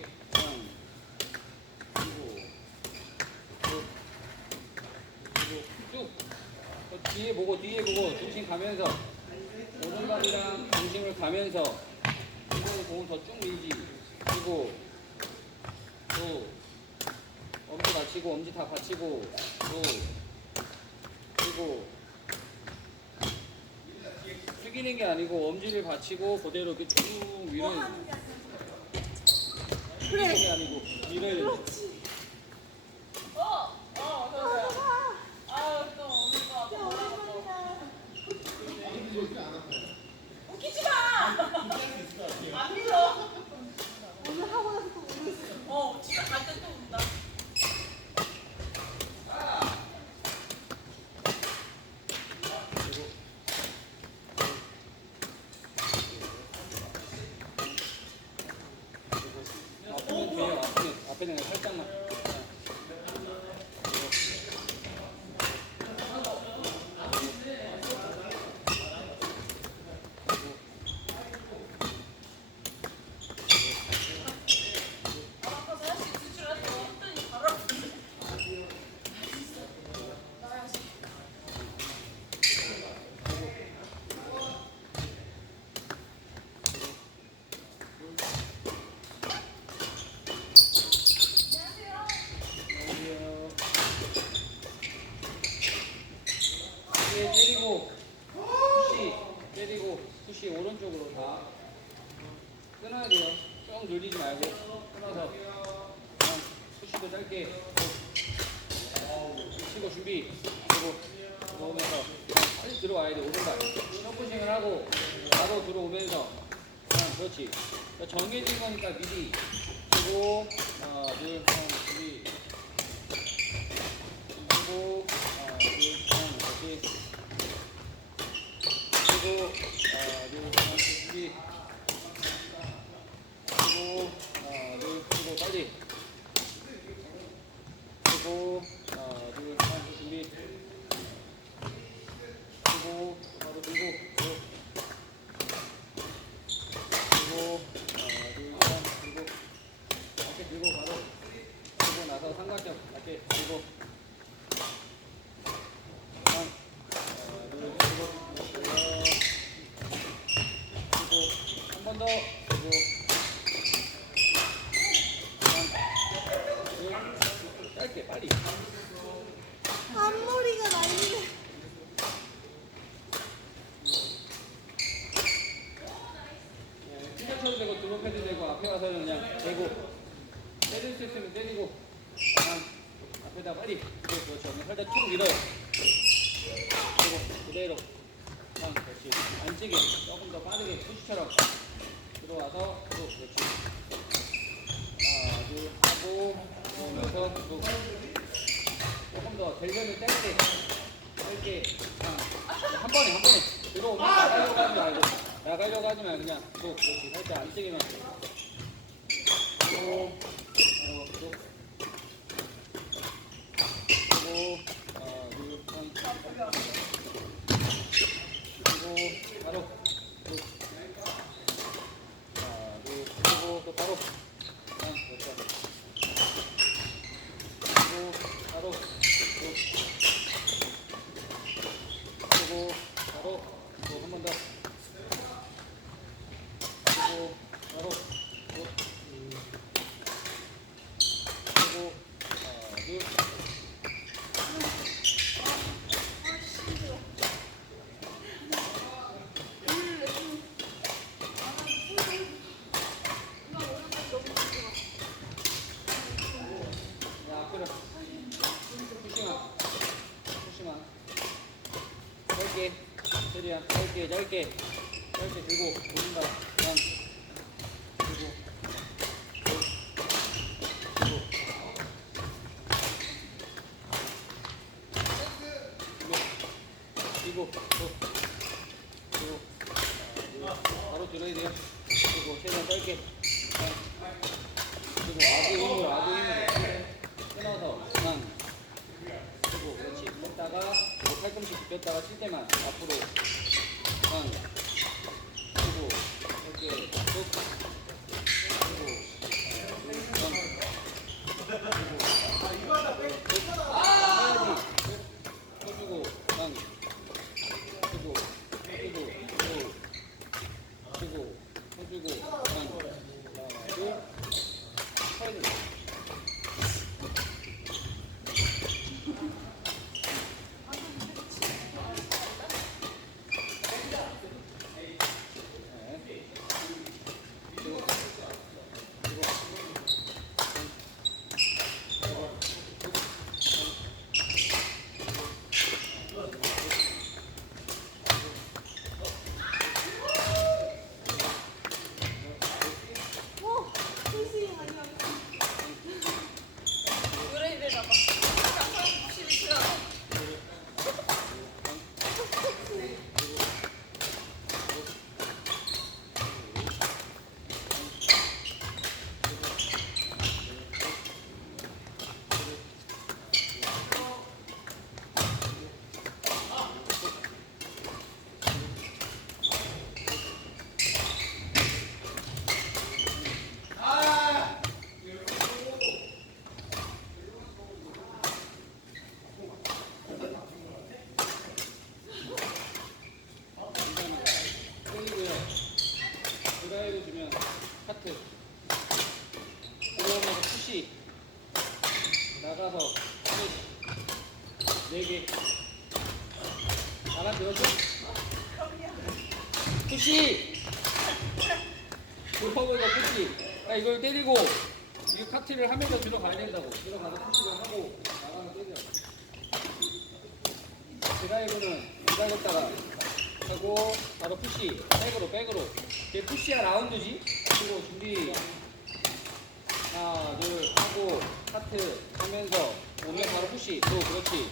그냥 그리고 그리고 쭉. 어, 뒤에 보고 뒤에 보고 중심 가면서 오른발이랑 중심을 가면서 그리고 공을 더 쭉 밀지. 그리고 또 엄지 받치고 엄지 다 받치고 또 그리고 숙이는 게 아니고 엄지를 받치고 그대로 이렇게 쭉 밀어야 게 아니고 밀어야 돼. 어, 어, 어서 오세요. 아유, 또 오늘 거 아까 뭐라고 또. 웃기지 마! 안 믿어. 오늘 하고 나서 또 울었어. 어, 집에 갈 때 또 운다. 아프면 돼요. 아프면 앞에 내가 살짝만. 아까 사실 지출해서 했더니 바로 앞에. 나야지. 여기요. 뒤에 때리고 푸시 때리고 푸시 오른쪽으로 다 끊어야 돼요. 쭉 늘리지 말고 끊어서 그냥 푸시도 짧게 치고 준비. 그리고 그냥 빨리 들어와야 돼 오른발 셔프싱을 하고 바로 들어오면서. 그냥 그렇지. 그러니까 정해진 거니까 미리. 그리고 하나 둘 준비 그리고 하나 둘 다시 그리고 하나 둘 하나 준비 그리고 하나 둘 그리고 빨리 그리고 하나 둘 하나 준비 그리고 바로 들고 그리고 하나 둘 하나 들고 이렇게 들고 바로 들고 나서 삼각형 이렇게 들고 하나 둘 들고 들고 한 번 더 짧게 빨리 앞머리가 날리네. 피자 쳐도 되고 드롭해도 되고 앞에 와서는 그냥 대고 때릴 수 있으면 때리고 그냥 앞에다 빨리 그렇죠 그냥 살짝 쭉 밀어요 그리고 그대로 아, 그렇지. 안 찌게. 조금 더 빠르게 푸시처럼. 들어와서 또 그렇지. 하나, 둘 하고 들어오면서 또 조금 더 델변을 짧게 짧게 아, 한 번에 한 번에 들어오면 나가려고 하지 말고 나가려고 하지 말고 그냥 또 그렇지. 살짝 안 그리고 바로 또 그리고 하나 둘. 한, 그리고 바로 또 하나 둘 그리고 또 바로 한 그렇죠 그리고 바로 또 그리고 바로 또 한 번 더 그리고 바로 또 그리고 하나 둘 야, 앞으로. 푸시만. 푸시만. 짧게. 세리야. 짧게, 짧게. 들고, 올린다. 양. 들고. 쭉. 들고. 그리고. 아, 바로 들어야 돼요. 그리고 최대한 짧게. 네 개. 알아들었죠? 푸시. 골퍼보다 푸시. 아 이걸 때리고 이 카트를 하면서 들어가야 된다고. 들어가서 푸시를 하고 나가서 때려. 드라이브는 기다렸다가 하고 바로 푸시 백으로 백으로 이게 푸시야 라운드지 그리고 준비 하나 둘 하고 하트 하면서 오면 바로 푸시 또 그렇지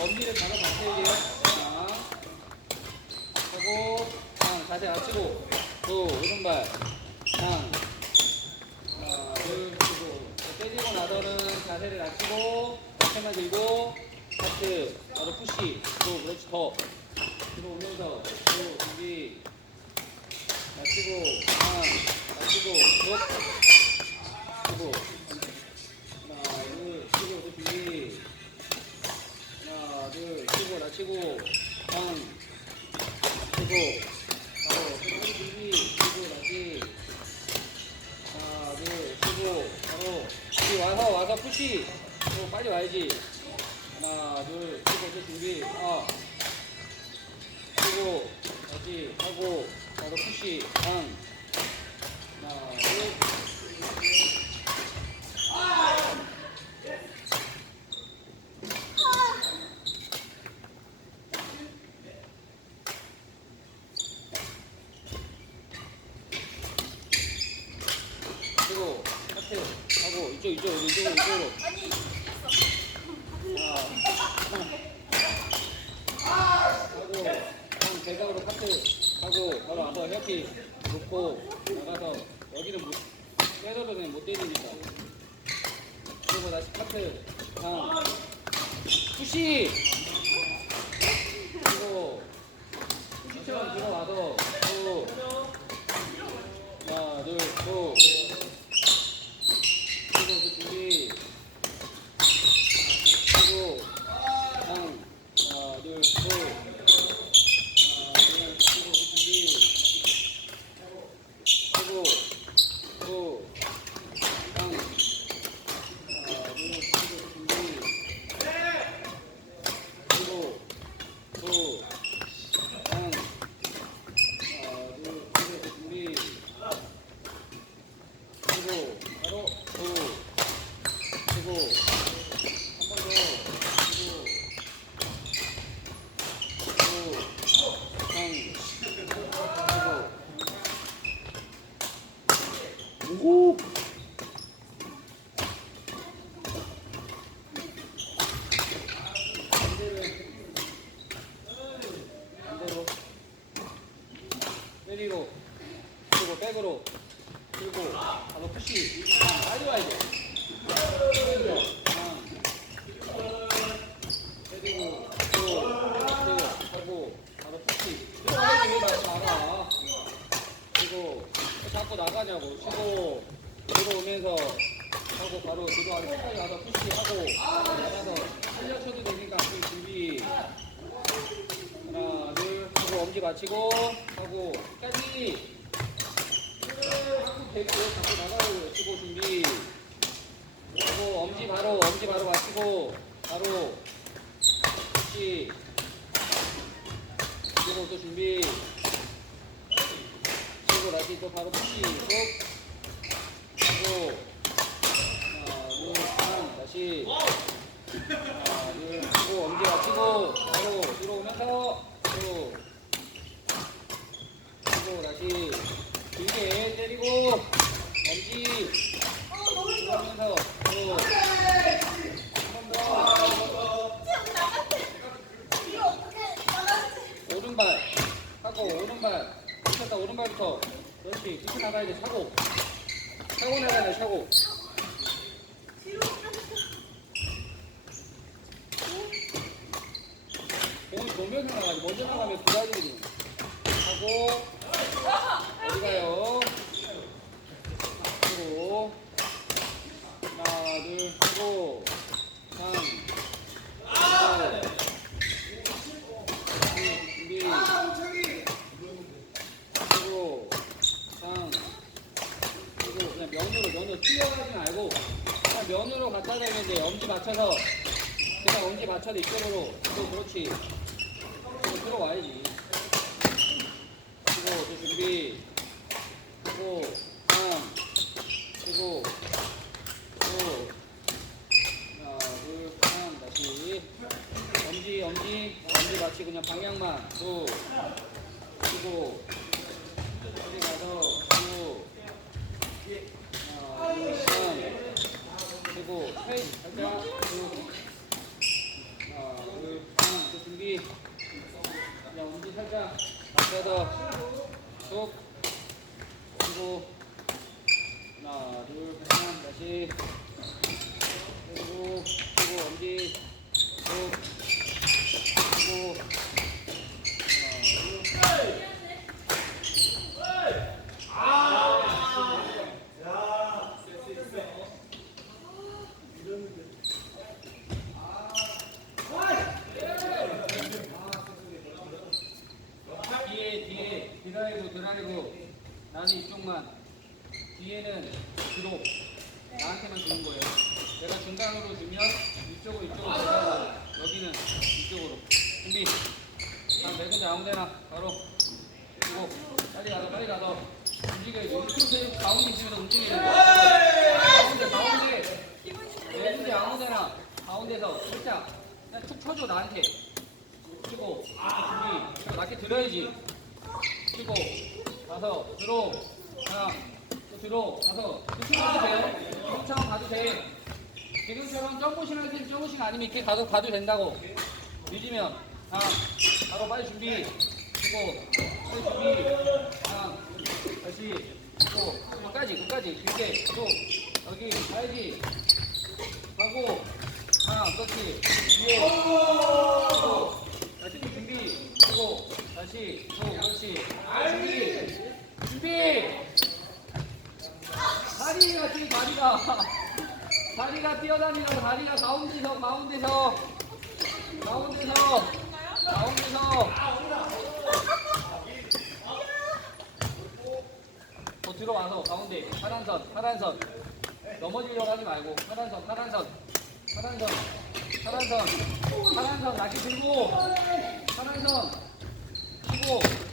엄지를 바로 받쳐야 돼요. 하나 하고 한 자세 낮추고 또 오른발 한 하나 둘 그리고 빼지고 나서는 자세를 낮추고 옆에만 들고 하트 바로 푸시 또 그렇지 더. 들어오면서 또 준비 낮추고 하나 낮추고 쭉 그리고 치고 낮추고 한 치고 바로 또 준비 치고 낮이 하나 둘 치고 바로. 여기 와서 와서 푸시. 또 빨리 와야지. 하나 둘 치고 또 준비. 아 그리고 다시 하고 바로 푸시. 한 하나 둘 이쪽으로 이쪽으로 이쪽으로. 아니. 하고 한 대각으로 카트 하고 바로 한번 헤어피 놓고 나가서 여기는 못 때려도 그냥 못 때리니까 그리고 다시 카트 한 푸시! 그리고 푸시처럼 들어와서 또 하나 둘또 그리고 그 준비 그리고 한 하나 둘또 하나 둘 그리고 그 준비 그리고 또한 하나 둘 그리고 그 준비 그리고 또한 하나 둘 그리고 그 준비 그리고 바로 또 그리고 한 번 더 그리고 그리고 한 그리고 오 반대로 반대로 때리고 그리고 백으로 그리고 바로 푸시 빨리 와야 돼 때리고 때리고 또 그리고 하고 바로 푸시 들어가야 돼 다시 나가 그리고 자꾸 나가냐고 쉬고 들어오면서 하고 바로 들어와서 끝까지 가서 푸시하고 나가서 살려쳐도 되니까 그 준비 하나 엄지 맞히고 하고 끝까지. 자꾸 대고 자꾸 나가고 치고 준비. 하고 엄지 바로 엄지 바로 맞히고 바로 푸시 그리고 또 준비. 그리고 다시 또 바로 푸시 훅 하고 하나 둘셋 다시. 하나 둘 하고 엄지 맞히고 바로 들어오면서 또 다시 길게 때리고 엄지. 나가지? 오른발. 하고 오른발. 미쳤다 오른발부터. 그렇지. 뒤로 나가야 돼. 차고. 차고 나가야 돼 차고. 공이 돌면서 나가지. 먼저 나가면 돌아지거든. 하고 어디 가요 그리고 하나 둘 하고 삼 준비 그리고 삼 그리고 그냥 면으로 면으로 튀어가지 말고 그냥 면으로 갖다 대면 돼 엄지 맞춰서 그냥 엄지 맞춰서 이쪽으로 또 그렇지 또 들어와야지 그리고 또 준비 그리고 삼 그리고 또 하나 둘삼 다시 엄지 엄지 엄지 맞추고 그냥 방향만 또 그리고 가도 봐도 된다고. 늦으면 아 바로 빨리 준비. 그리고 빨리 준비. 아 다시 또 끝까지 끝까지 길게 또 여기 가야지. 하고 하나 그렇지 뒤에 또 다시 준비. 그리고 다시 또 그렇지 준비 준비. 다리가 지금 다리가. 다리가 뛰어다니는 다리가 가운데서 가운데서. 가운데서. 가운데서. 더 들어와서 가운데. 파란선 파란선. 넘어지려고 하지 말고. 파란선 파란선. 파란선 파란선. 파란선. 다시 들고. 파란선. 치고.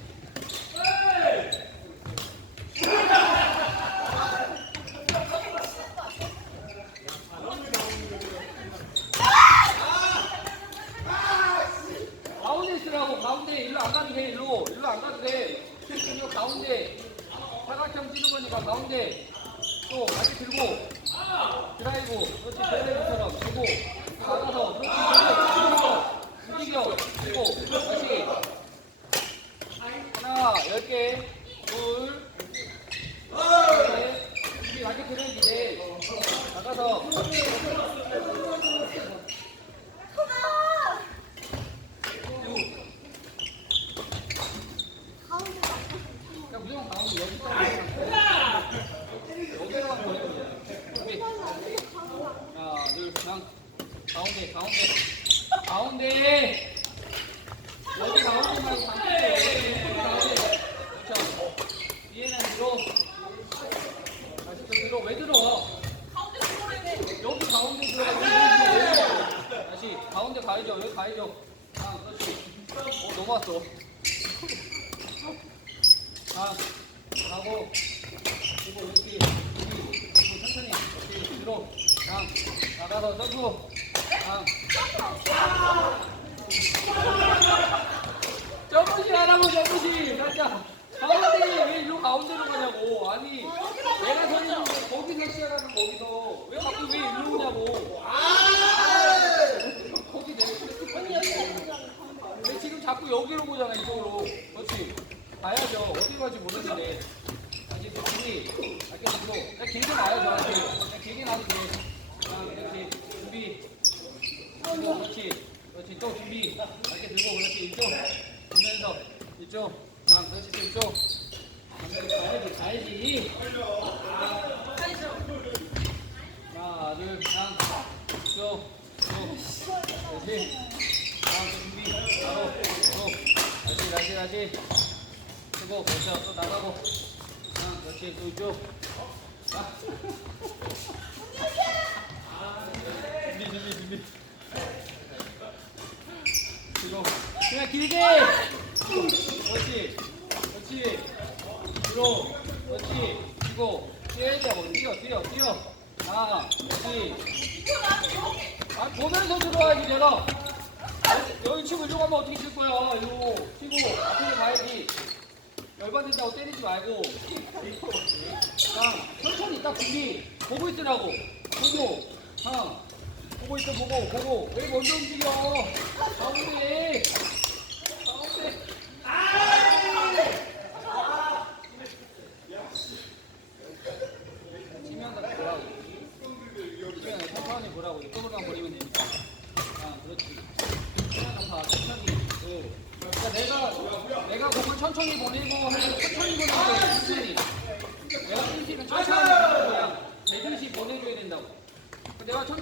기대, 둘, 셋, 준비 완전 그런 기대. 나가서. 그냥 길게. 그렇지. 그렇지. 들어. 그렇지. 뛰고. 뛰어야고 뭐. 뛰어, 뛰어, 뛰어. 아, 그렇지. 아, 보면서 들어와야지, 내가. 여기 치고 이리로 가면 어떻게 칠 거야. 이거 치고. 앞으로 가야지. 열받는다고 때리지 말고. 그냥 천천히 딱 준비. 보고 있더라고. 보고. 하 보고 있어 보고 보고 왜 먼저 움직여 가운데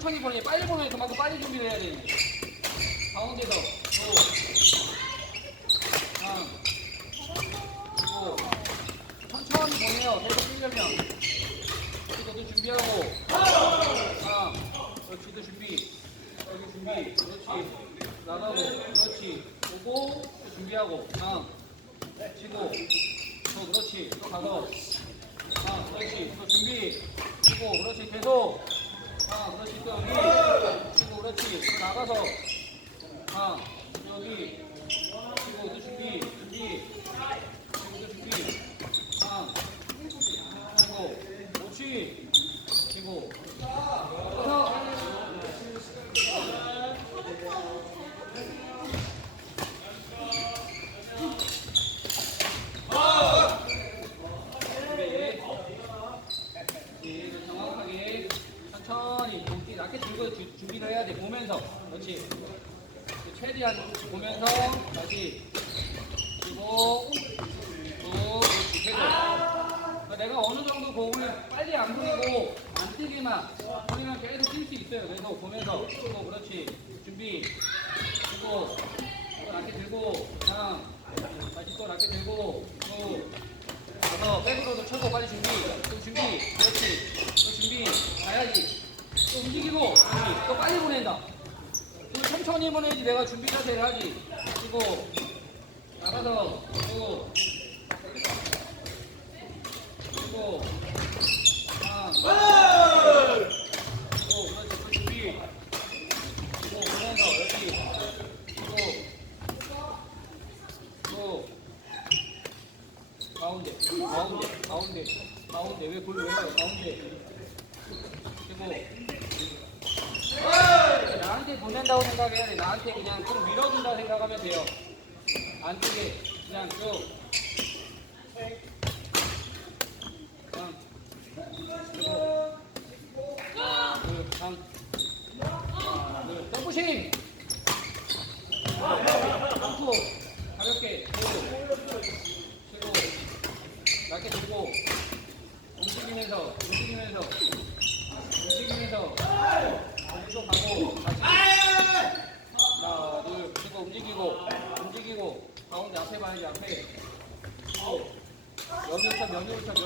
천천히 보내 빨리 보내 그만큼 빨리 준비를 해야 돼.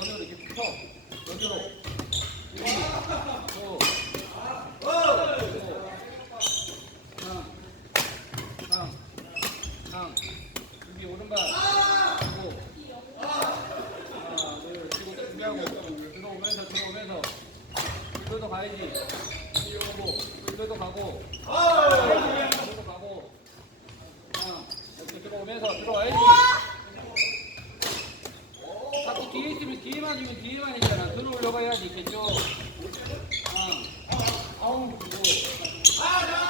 연으로 이렇게 펴. 여기로. 이렇게. 어. 오른발 그리고 하나 둘 그리고 준비하고 들어오면서 들어오면서 일로도 가야지 뛰어오고 일로도 가고 일로도 가고 하나 이렇게 들어오면서 들어와야지 떨어지면 뒤에만 있잖아. 들어 올려봐야지, 겠죠? 아, 어. 어. 아우, 아,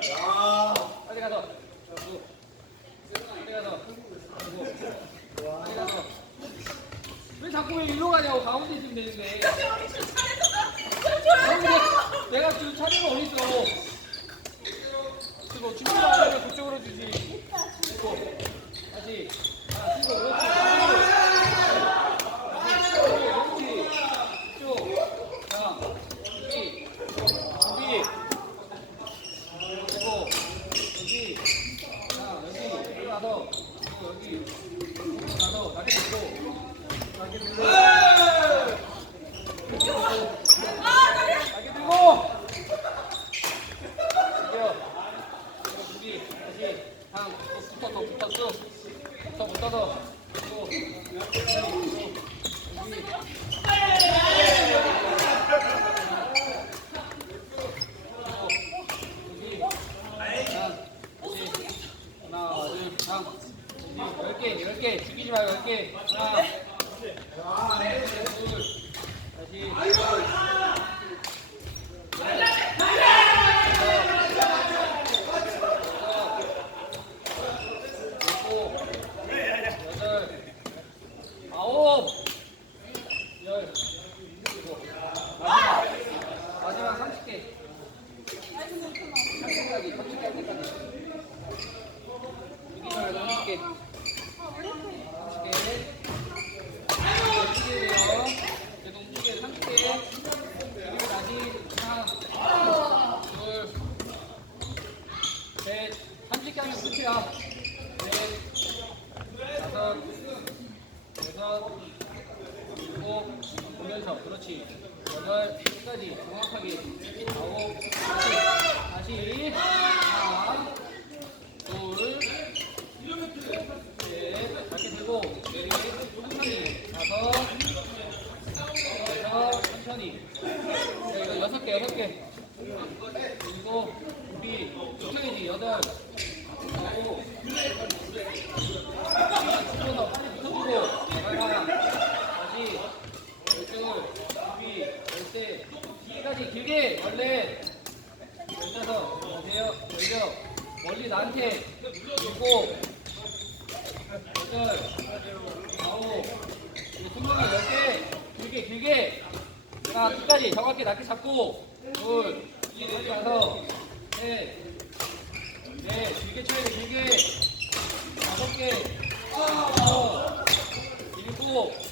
어디 가서 어디 가서 어디 가서 왜 자꾸 왜 일로 가냐고 가운데 있으면 되는데 가운데 내가 지금 차례가 어디 있어 그리고 준비하면 그쪽으로 주지 그리고 다시 하나 쓰고 그렇지 그렇지. 여덟, 끝까지 정확하게. 아홉, 다시. 네, 길게 쳐야 돼, 길게. 다섯 개. 아, 아, 아. 일곱.